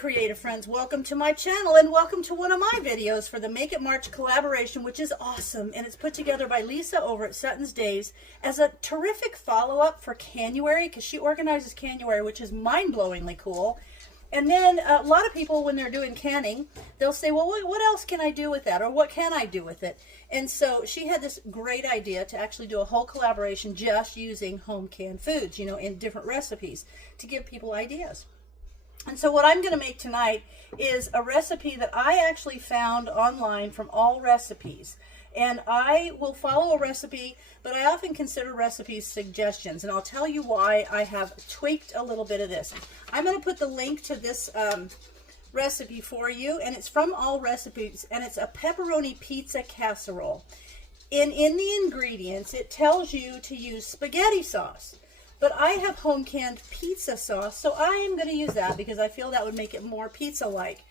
creative friends, welcome to my channel and welcome to one of my videos for the Make It March collaboration, which is awesome, and it's put together by Lisa over at SuttonsDaze as a terrific follow-up for Canuary, because she organizes Canuary, which is mind-blowingly cool. And then a lot of people, when they're doing canning, they'll say, well, what else can I do with that? Or what can I do with it? And so she had this great idea to actually do a whole collaboration just using home canned foods, you know, in different recipes to give people ideas. And so what I'm going to make tonight is a recipe that I actually found online from All Recipes. And I will follow a recipe, but I often consider recipes suggestions. And I'll tell you why I have tweaked a little bit of this. I'm going to put the link to this recipe for you. And it's from All Recipes. And it's a pepperoni pizza casserole. And in the ingredients, it tells you to use spaghetti sauce. But I have home canned pizza sauce, so I am going to use that because I feel that would make it more pizza-like.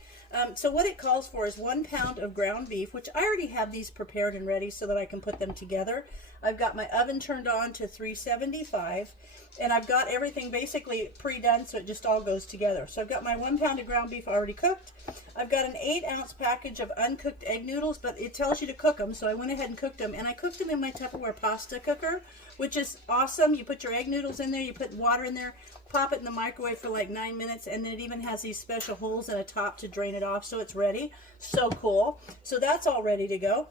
So what it calls for is 1 pound of ground beef, which I already have these prepared and ready so that I can put them together. I've got my oven turned on to 375, and I've got everything basically pre-done so it just all goes together. So I've got my 1 pound of ground beef already cooked. I've got an 8-ounce package of uncooked egg noodles, but it tells you to cook them, so I went ahead and cooked them. And I cooked them in my Tupperware pasta cooker, which is awesome. You put your egg noodles in there, you put water in there, pop it in the microwave for like 9 minutes, and then it even has these special holes in the top to drain it off, so it's ready. So cool. So that's all ready to go.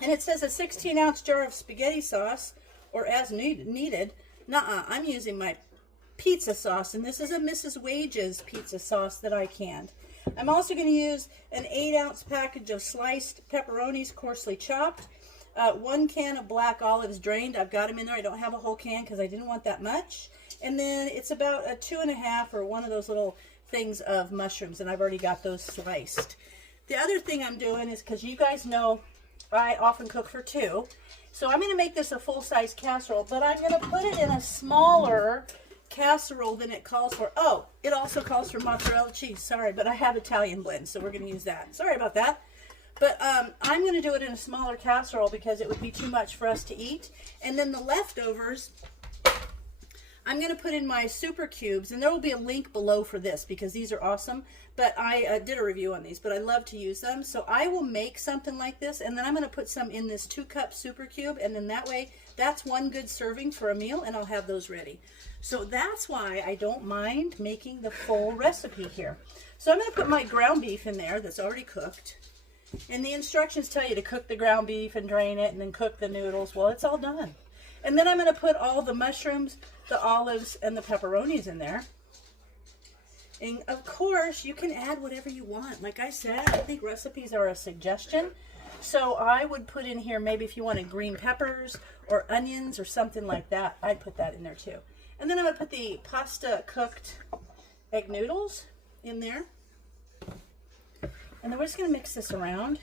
And it says a 16-ounce jar of spaghetti sauce, or as needed. Nuh-uh, I'm using my pizza sauce, and this is a Mrs. Wages pizza sauce that I canned. I'm also going to use an 8-ounce package of sliced pepperonis, coarsely chopped. 1 can of black olives drained. I've got them in there. I don't have a whole can because I didn't want that much. And then it's about a 2.5 or one of those little things of mushrooms, and I've already got those sliced. The other thing I'm doing is, because you guys know I often cook for 2, so I'm going to make this a full-size casserole, but I'm going to put it in a smaller casserole than it calls for. Oh, it also calls for mozzarella cheese. Sorry, but I have Italian blend, so we're going to use that. Sorry about that. But I'm going to do it in a smaller casserole because it would be too much for us to eat. And then the leftovers, I'm going to put in my super cubes, and there will be a link below for this because these are awesome. But I did a review on these, but I love to use them. So I will make something like this, and then I'm going to put some in this 2-cup super cube, and then that way, that's one good serving for a meal, and I'll have those ready. So that's why I don't mind making the full recipe here. So I'm going to put my ground beef in there that's already cooked. And the instructions tell you to cook the ground beef and drain it and then cook the noodles. Well, it's all done. And then I'm going to put all the mushrooms, the olives, and the pepperonis in there. And of course, you can add whatever you want. Like I said, I think recipes are a suggestion. So I would put in here, maybe if you wanted green peppers or onions or something like that, I'd put that in there too. And then I'm going to put the pasta cooked egg noodles in there. And then we're just going to mix this around.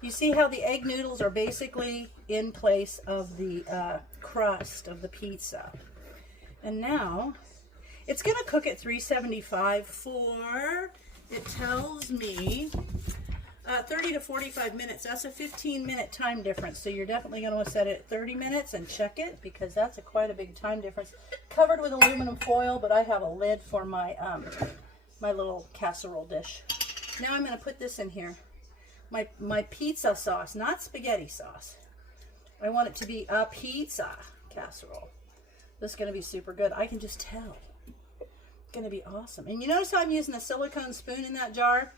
You see how the egg noodles are basically in place of the crust of the pizza. And now, it's going to cook at 375 for, it tells me, 30 to 45 minutes. That's a 15-minute time difference. So you're definitely going to set it at 30 minutes and check it because that's quite a big time difference. Covered with aluminum foil, but I have a lid for my, my little casserole dish. Now I'm going to put this in here. My pizza sauce, not spaghetti sauce. I want it to be a pizza casserole. This is going to be super good. I can just tell. It's going to be awesome. And you notice how I'm using a silicone spoon in that jar?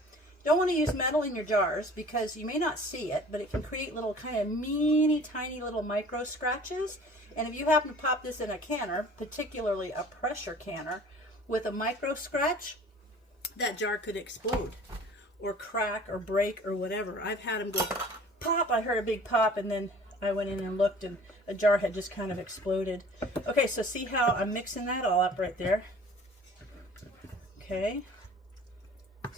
Don't want to use metal in your jars because you may not see it, but it can create little kind of meany, tiny little micro scratches. And if you happen to pop this in a canner, particularly a pressure canner, with a micro scratch, that jar could explode or crack or break or whatever. I've had them go pop. I heard a big pop, and then I went in and looked, and a jar had just kind of exploded. Okay, so see how I'm mixing that all up right there? Okay,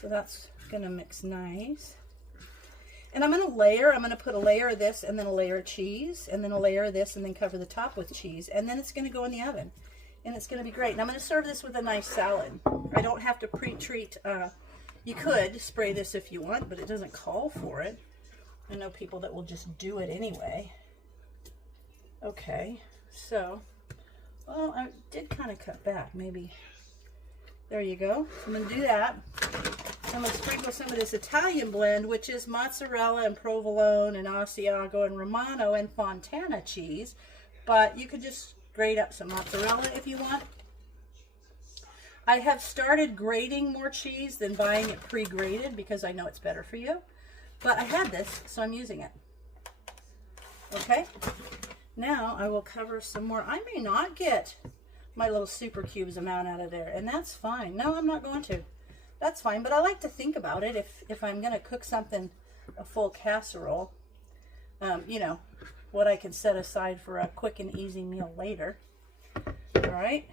so that's going to mix nice. And I'm going to layer. I'm going to put a layer of this, and then a layer of cheese, and then a layer of this, and then cover the top with cheese. And then it's going to go in the oven, and it's going to be great. And I'm going to serve this with a nice salad. I don't have to pre-treat. You could spray this if you want, but it doesn't call for it. I know people that will just do it anyway. Okay, so, well, I did kind of cut back. Maybe There you go. So I'm going to do that. I'm going to sprinkle some of this Italian blend, which is mozzarella and provolone and Asiago and Romano and Fontana cheese. But you could just grate up some mozzarella if you want. I have started grating more cheese than buying it pre-grated because I know it's better for you. But I had this, so I'm using it. Okay. Now I will cover some more. I may not get my little super cubes amount out of there, and that's fine. No, I'm not going to. That's fine, but I like to think about it if I'm going to cook something, a full casserole, you know, what I can set aside for a quick and easy meal later. All right.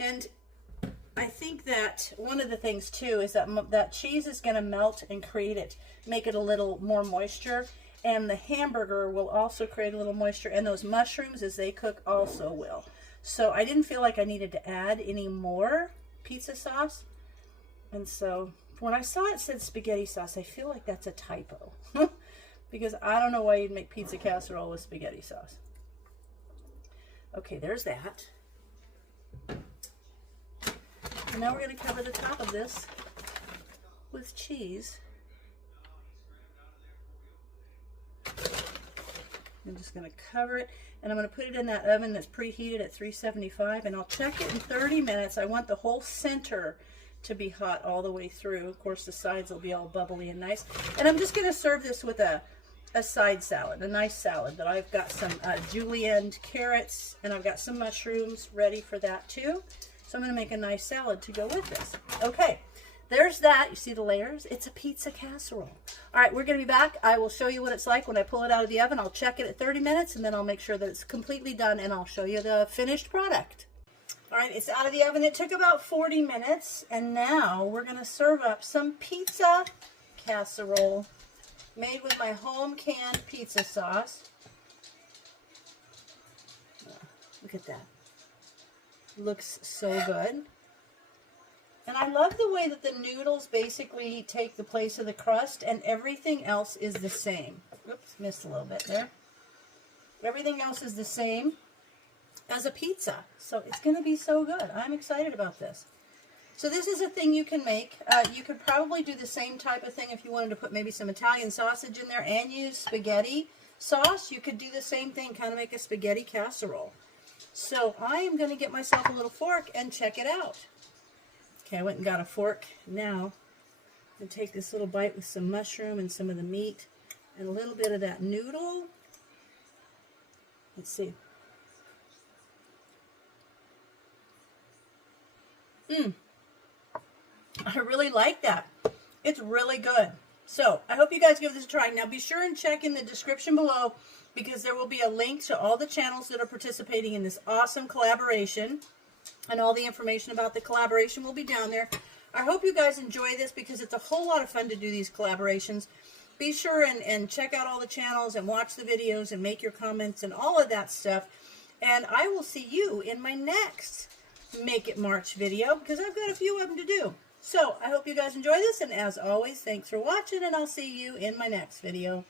And I think that one of the things too is that that cheese is going to melt and make it a little more moisture. And the hamburger will also create a little moisture, and those mushrooms as they cook also will. So I didn't feel like I needed to add any more pizza sauce. And so when I saw it said spaghetti sauce, I feel like that's a typo. Because I don't know why you'd make pizza casserole with spaghetti sauce. Okay, there's that. And now we're going to cover the top of this with cheese. I'm just going to cover it, and I'm going to put it in that oven that's preheated at 375, and I'll check it in 30 minutes. I want the whole center to be hot all the way through. Of course, the sides will be all bubbly and nice. And I'm just going to serve this with a side salad, a nice salad that I've got some julienne carrots, and I've got some mushrooms ready for that too. So I'm going to make a nice salad to go with this. Okay. There's that. You see the layers? It's a pizza casserole. All right, we're going to be back. I will show you what it's like when I pull it out of the oven. I'll check it at 30 minutes, and then I'll make sure that it's completely done, and I'll show you the finished product. All right, it's out of the oven. It took about 40 minutes, and now we're going to serve up some pizza casserole made with my home canned pizza sauce. Look at that. Looks so good. And I love the way that the noodles basically take the place of the crust, and everything else is the same. Oops, missed a little bit there. Everything else is the same as a pizza. So it's going to be so good. I'm excited about this. So this is a thing you can make. You could probably do the same type of thing if you wanted to put maybe some Italian sausage in there and use spaghetti sauce. You could do the same thing, kind of make a spaghetti casserole. So I am going to get myself a little fork and check it out. Okay, I went and got a fork. Now, I'm going to take this little bite with some mushroom and some of the meat and a little bit of that noodle. Let's see. I really like that. It's really good. So, I hope you guys give this a try. Now, be sure and check in the description below because there will be a link to all the channels that are participating in this awesome collaboration. And all the information about the collaboration will be down there. I hope you guys enjoy this because it's a whole lot of fun to do these collaborations. Be sure and check out all the channels and watch the videos and make your comments and all of that stuff. And I will see you in my next Make It March video because I've got a few of them to do. So I hope you guys enjoy this. And as always, thanks for watching, and I'll see you in my next video.